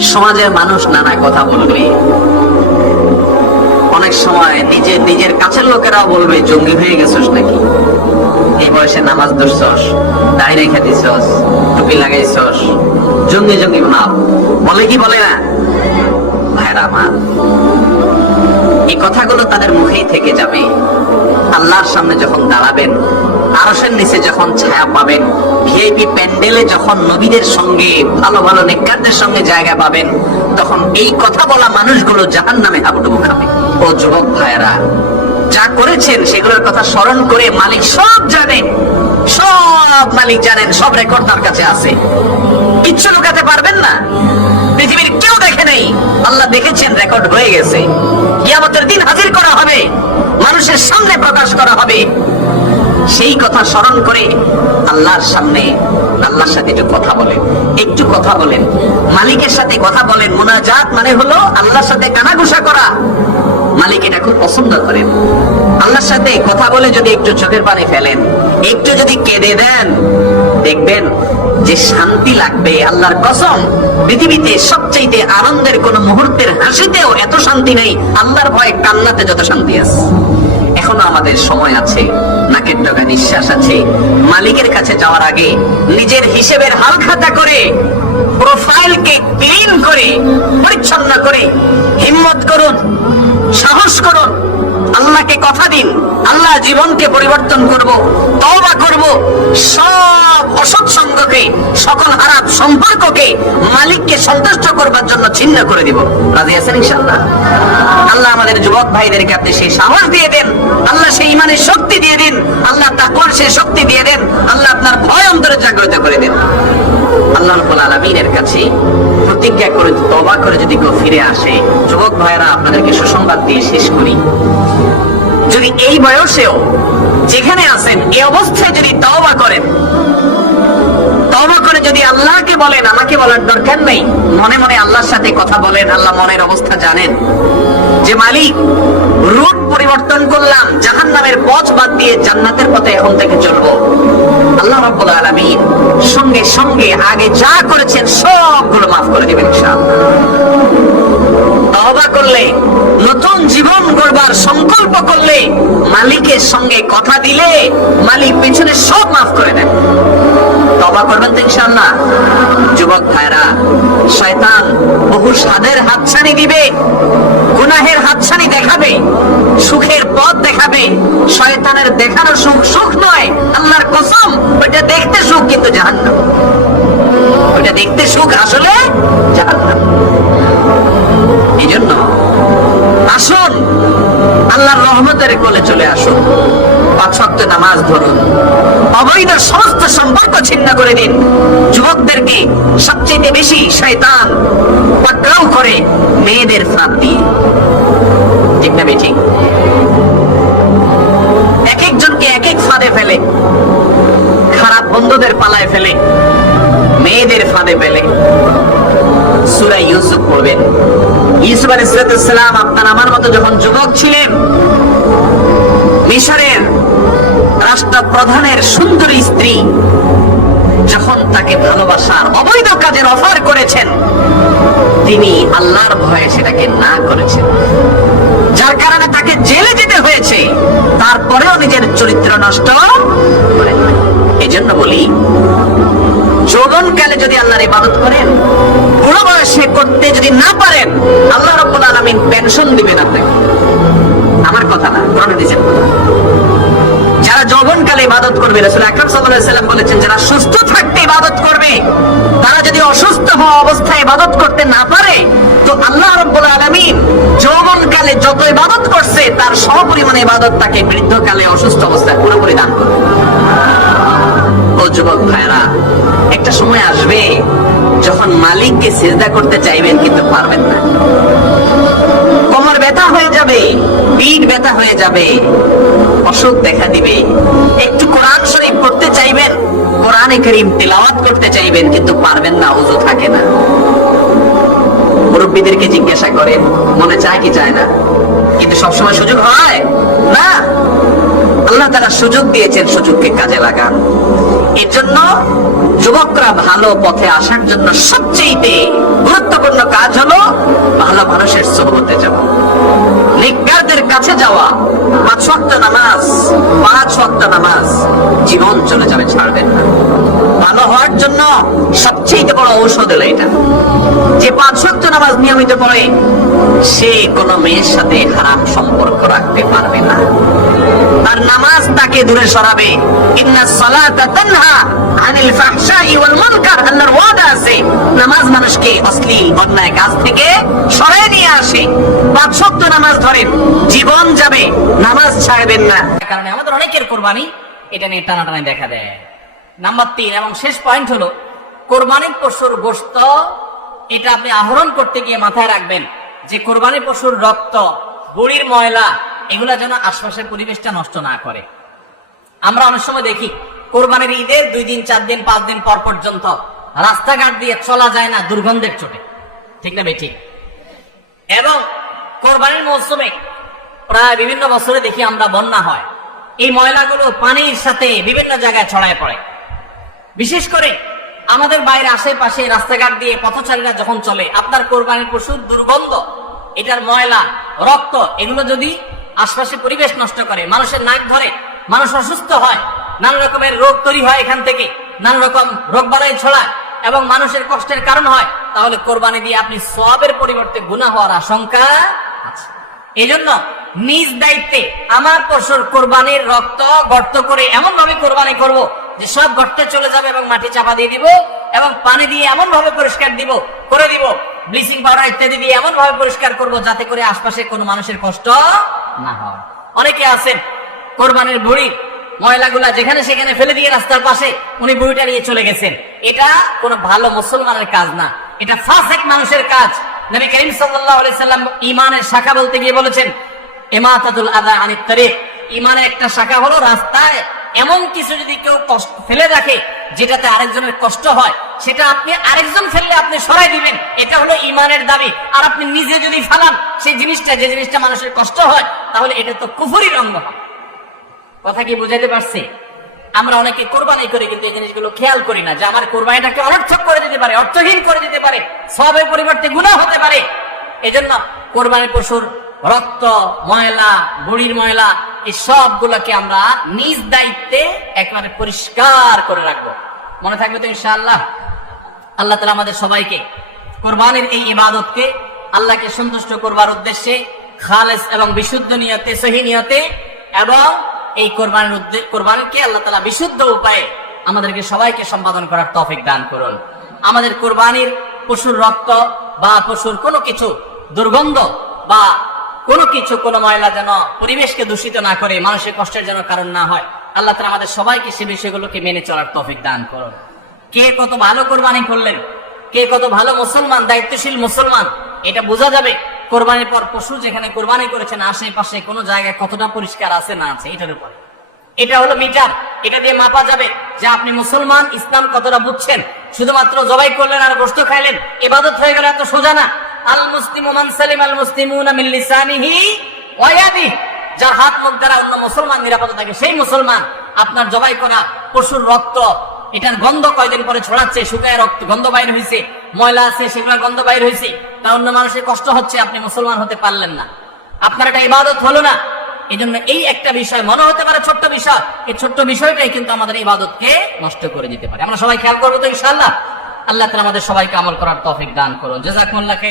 সমাজের মানুষ নানা কথা বলবে। অনেক সময় নিজের নিজের কাছের লোকেরাও বলবে, জঙ্গি হয়ে গেছস নাকি? এই বয়সে নামাজ ধরছস, দাড়ি রেখে দিছস, টুপি লাগাইছস, জঙ্গি জঙ্গি ভাব বলে কি বলে না? ভাইরা আমার, এই কথাগুলো তাদের মুখেই থেকে যাবে। আল্লাহর সামনে যখন দাঁড়াবেন আরসের নিচে যখন ছায়া পাবেন ভিআইপি প্যান্ডেলে যখন নবীদের সঙ্গে, ভালো ভালো নেককারদের সঙ্গে জায়গা পাবেন, তখন এই কথা বলা মানুষগুলো জাহান নামে হাবুডুবু খাবে। ও যুবক ভাইয়েরা, যা করেছেন, সেগুলোর কথা স্মরণ করে মালিক সব জানেন। সব মালিক জানেন, সব রেকর্ড তার কাছে আছে। কিচ্ছু লুকাতে পারবেন না। পৃথিবীর কেউ দেখে নেই। আল্লাহ দেখেছেন, রেকর্ড হয়ে গেছে। কিয়ামতের দিন হাজির করা হবে। মানুষের সামনে প্রকাশ করা হবে। সেই কথা স্মরণ করে আল্লাহর সামনে আল্লাহর সাথে একটু কথা বলেন। একটু কথা বলেন। মালিকের সাথে কথা বলেন। মোনাজাত মানে হলো আল্লাহর সাথে কানাঘুষা করা। মালিক এটা খুব পছন্দ করেন। আল্লাহর সাথে কথা বলে যদি একটু চোখের পানি ফেলেন, একটু যদি কেঁদে দেন, দেখবেন যে শান্তি লাগবে। আল্লাহর কসম, পৃথিবীতে সবচাইতে আনন্দের কোন মুহূর্তের হাসিতেও এত শান্তি নেই। আল্লাহর ভয়ে কান্নাতে যত শান্তি আছে। এখনও আমাদের সময় আছে, নাকের ডগা নিঃশ্বাস আছে। মালিকের কাছে যাওয়ার আগে নিজের হিসেবের হাল খাতা করে, প্রোফাইলকে ক্লিন করে, পরিচ্ছন্ন করে হিম্মত করুন, সাহস করুন, আল্লাহকে কথা দিন, আল্লাহ জীবনকে পরিবর্তন করব, তওবা করব, সব অসৎ সঙ্গকে সকল খারাপ সম্পর্ককে মালিককে সন্তুষ্ট করবার জন্য ছিন্ন করে দিব। রাজি আছেন ইনশাআল্লাহ? আল্লাহ আমাদের যুবক ভাইদেরকে আপনি সেই সাহস দিয়ে দেন, আল্লাহ সেই ইমানের শক্তি দিয়ে দিন, আল্লাহ তাকওয়ার সেই শক্তি দিয়ে দেন, আল্লাহ আপনার ভয় অন্তরে জাগ্রত করে দেন। আল্লাহ রাব্বুল আলামিনের কাছে প্রতিজ্ঞা করে, তওবা করে যদি কেউ ফিরে আসে, যুবক ভাইরা আপনাদেরকে সুসংবাদ দিয়ে শেষ করি। যদি এই বয়সেও যেখানে আছেন, এই অবস্থায় যদি তওবা করেন তওবা করে যদি আল্লাহকে বলেন, আমাকে বলার দরকার নেই। মনে মনে আল্লাহর সাথে কথা বলেন, আল্লাহ মনের অবস্থা জানেন। যে মালিক রুট পরিবর্তন করলাম জাহান নামের পথ বাদ দিয়ে জান্নাতের পথে এখন থেকে চলবো। আল্লাহ রাব্বুল আলামিন সঙ্গে সঙ্গে আগে যা করেছেন, সবগুলো মাফ করে দিবেন ইনশাআল্লাহ। তওবা করলে, নতুন জীবন গড়বার সংকল্প করলে, মালিকের সঙ্গে কথা দিলে, মালিক পেছনে সব মাফ করে দেন। তবা করবেন তো ইনশাআল্লাহ। যুবক ভাইরা শয়তান বহু স্বাদের হাতছানি দিবে, গুনাহের হাতছানি দেখাবে, সুখের পথ দেখাবে। শয়তানের দেখানো সুখ সুখ নয়, আল্লাহর কসম, ওইটা দেখতে সুখ কিন্তু জাহান্নাম। ওইটা দেখতে সুখ আসলে জাহান্নাম। এই জন্য আসুন, আল্লাহর রহমতের কোলে চলে আসুন। পাঁচ নামাজ ধরুন। অবৈধ সমস্ত সম্পর্ক ছিন্ন করে দিন। যুবকদেরকে সবচেয়ে বেশি শয়তান পাকড়াও করে মেয়েদের ফাঁদ দিয়ে? ঠিক না বেঠিক? এক একজনকে এক এক ফাঁদে ফেলে, খারাপ বন্ধুদের পালায় ফেলে, মেয়েদের ফাঁদে ফেলে। সুরা ইউসুফ পড়বেন। ইউসুফ আলাইহিসসালাম আপনার আমার মতো যখন যুবক ছিলেন, মিশরের রাষ্ট্রপ্রধানের সুন্দরী স্ত্রী যখন তাকে ভালোবাসার অবৈধ কাজের অফার করেছেন, তিনি আল্লাহর ভয়ে সেটাকে না করেছেন। যার কারণে তাকে জেলে যেতে হয়েছে, তারপরেও নিজের চরিত্র নষ্ট এই জন্য বলি, যৌবনকালে যদি আল্লাহর ইবাদত করেন, বুড়ো বয়সে করতে যদি না পারেন, আল্লাহ রব্বুল আলামিন পেনশন দিবেন আপনাকে। আমার কথা না, কোরআনে দিয়েছেন যারা যৌবনকালে ইবাদত করবে। রাসূল আকরাম সাল্লাল্লাহু আলাইহি সাল্লাম বলেছেন, যারা সুস্থ থাকতে ইবাদত করবে, তারা যদি অসুস্থ হওয়া অবস্থায় ইবাদত করতে না পারে, তো আল্লাহ রাব্বুল আলামিন যৌবনকালে যত ইবাদত করছে, তার সমপরিমাণে ইবাদত তাকে বৃদ্ধকালে অসুস্থ অবস্থায় পুরোপুরি দান করবে। ও যুবক ভাইরা একটা সময় আসবে যখন মালিককে সিজদা করতে চাইবেন, কিন্তু পারবেন না। পিঠ ব্যথা হয়ে যাবে। অসুখ দেখা দিবে। একটু কোরআন শরীফ পড়তে চাইবেন, কোরআনে করিম তিলাওয়াত করতে চাইবেন, কিন্তু পারবেন না উজু থাকে না। মুরব্বীদেরকে জিজ্ঞাসা করেন, মনে চায় কি চায় না? কিন্তু সবসময় সুযোগ হয়? না। আল্লাহ তারা সুযোগ দিয়েছেন, সুযোগকে কাজে লাগান। এর জন্য যুবকরা ভালো পথে আসার জন্য সবচেয়ে গুরুত্বপূর্ণ কাজ হলো, ভালো মানুষের সোহবতে যাওয়া। নিজ্ঞারদের কাছে যাওয়া। পাঁচ ওয়াক্ত নামাজ, পাঁচ ওয়াক্ত নামাজ। জীবন চলে যাবে, ছাড়বেন না। ভালো হওয়ার জন্য সবচেয়ে বড় ঔষধ এলো এটা। যে পাঁচ ওয়াক্ত নামাজ নিয়মিত পড়ে, সে কোনো মেয়ের সাথে হারাম সম্পর্ক রাখতে পারবে না। তাকে দূরে সরাবে। ইন্না সালাতা তানহা আনিল ফাহশাই ওয়াল মুনকার, আল্লাহর ওয়াদা আছে। নামাজ মানুষকে অশ্লীল, অন্যায় কাজ থেকে সরায় নিয়ে আসে। পাঁচ ওয়াক্ত নামাজ ধরেন, জীবন যাবে, নামাজ ছাড়বেন না। কারণে আমাদের অনেকের কোরবানি, এটা নিয়ে টানাটানি দেখা দেয়। নাম্বার তিন এবং শেষ পয়েন্ট হলো, কোরবানির পশুর গোস্ত এটা আপনি আহরণ করতে গিয়ে মাথায় রাখবেন। যে কোরবানির পশুর রক্ত, বুড়ির ময়লা, এগুলা যেন আশপাশের পরিবেশটা নষ্ট না করে। আমরা অনেক সময় দেখি, কোরবানির ঈদের দুই দিন, চার দিন, পাঁচ দিন পর পর্যন্ত রাস্তাঘাট দিয়ে চলা যায় না, দুর্গন্ধের চোটে। ঠিক না বেঠিক? এবং কোরবানির মৌসুমে প্রায় বিভিন্ন বছরে দেখি আমরা বন্যা হয়। এই ময়লাগুলো পানির সাথে বিভিন্ন জায়গায় ছড়ায় পড়ে। বিশেষ করে আমাদের বাইরে আশেপাশে রাস্তাঘাট দিয়ে পথচারীরা যখন চলে, আপনার কোরবানির পশুর দুর্গন্ধ, এটার ময়লা, রক্ত, এগুলো যদি আশপাশে পরিবেশ নষ্ট করে, মানুষের নাক ধরে মানুষ অসুস্থ হয়, নানা রকমের রোগ তৈরি হয় এখান থেকে, নানা রকম রোগ বালাই ছড়ায়, এবং মানুষের কষ্টের কারণ হয়, তাহলে কোরবানি দিয়ে আপনি সবের পরিবর্তে গুণা হওয়ার আশঙ্কা আছে। এই জন্য নিজ দায়িত্বে আমার পশুর কোরবানির রক্ত গর্ত করে এমন ভাবে কোরবানি করব যে সব গর্তে চলে যাবে এবং মাটি চাপা দিয়ে দিব, এবং পানি দিয়ে এমন ভাবে পরিষ্কার দিব, করে দিব, ব্লিচিং পাউডার ইত্যাদি দিয়ে এমন ভাবে পরিষ্কার করব যাতে করে আশপাশে কোনো মানুষের কষ্ট না হয়। অনেকে আছেন কোরবানির বুড়ি ময়লাগুলা যেখানে সেখানে ফেলে দিয়ে রাস্তার পাশে উনি বুড়িটা নিয়ে চলে গেছেন। এটা কোনো ভালো মুসলমানের কাজ না। এটা ফাসেক মানুষের কাজ। নবী করিম সাল্লাম ইমানের শাখা বলতে গিয়ে বলেছেন, ইমাতাতুল আযা আনিত তারিক ইমানের একটা শাখা হলো রাস্তায় এমন কিছু যদি কেউ কষ্ট ফেলে রাখে, যেটাতে আরেকজনের কষ্ট হয়, সেটা আপনি আরেকজন ফেললে আপনি সরাই দিবেন। এটা হলো ইমানের দাবি। আর আপনি নিজে যদি ফেলান, সেই জিনিসটা, যে জিনিসটা মানুষের কষ্ট হয়, তাহলে এটা তো কুফুরি রঙ্গ হয়। কথা কি বুঝাইতে পারছি? আমরা অনেকে কোরবানি করি, কিন্তু এই জিনিসগুলো খেয়াল করি না যে আমার কোরবানিটাকে অনর্থক করে দিতে পারে, অর্থহীন করে দিতে পারে, সবের পরিবর্তে গুণা হতে পারে। এজন্য কোরবানি পশুর রক্ত, ময়লা বুড়ির ময়লা, এই সবগুলোকে আমরা নিজ দায়িত্বে একেবারে পরিষ্কার করে রাখব। মনে থাকবে তো ইনশাআল্লাহ? আল্লাহ তালা আমাদের সবাইকে কোরবানির এই ইবাদতকে আল্লাহকে সন্তুষ্ট করবার উদ্দেশ্যে খালেস এবং বিশুদ্ধ নিয়তে, সহি নিয়তে এবং এই কোরবানির কোরবানিকে আল্লাহ তালা বিশুদ্ধ উপায়ে আমাদেরকে সবাইকে সম্পাদন করার তফিক দান করুন। আমাদের কোরবানির পশুর রক্ত বা পশুর কোনো কিছু দুর্গন্ধ বা কোনো কিছু কোনো ময়লা যেন পরিবেশকে দূষিত না করে, মানুষের কষ্টের যেন কারণ না হয়, আল্লাহ তালা আমাদের সবাইকে সে বিষয়গুলোকে মেনে চলার তফিক দান করুন। কে কত ভালো কোরবানি করলেন, কে কত ভালো মুসলমান, দায়িত্বশীল মুসলমান, এটা বোঝা যাবে। কোরবানির পর পশু যেখানে কোরবানি করেছেন, আশেপাশে কোনো জায়গায় কতটা পরিষ্কার আছে না আছে, এটার উপর। এটা হলো মিটার। এটা দিয়ে মাপা যাবে যে আপনি মুসলমান, ইসলাম কতটা বুঝছেন। শুধুমাত্র জবাই করলেন আর গোস্ত খাইলেন ইবাদত হয়ে গেল এত সোজা না। আল মুসলিম মান সালিম আল মুসলিমুনা মিন যার হাত মুখ দ্বারা অন্য মুসলমান নিরাপদ থাকে, সেই মুসলমান আপনার জবাই করা পশুর রক্ত, এটার গন্ধ কয়দিন পরে ছড়াচ্ছে, শুকায় রক্ত, গন্ধ বাইর হয়েছে ময়লা আছে, সেগুলোর গন্ধ বাইর হয়েছে, তা অন্য মানুষের কষ্ট হচ্ছে, আপনি মুসলমান হতে পারলেন না। আপনার এটা ইবাদত হলো না। এই জন্য এই একটা বিষয় মনে হতে পারে ছোট্ট বিষয়। এই ছোট্ট বিষয়টাই কিন্তু আমাদের ইবাদতকে নষ্ট করে দিতে পারে। আমরা সবাই খেয়াল করব তো ইনশাল্লাহ আল্লাহ তালা আমাদের সবাইকে আমল করার তফিক দান করুন। জেজাকুল্লাহকে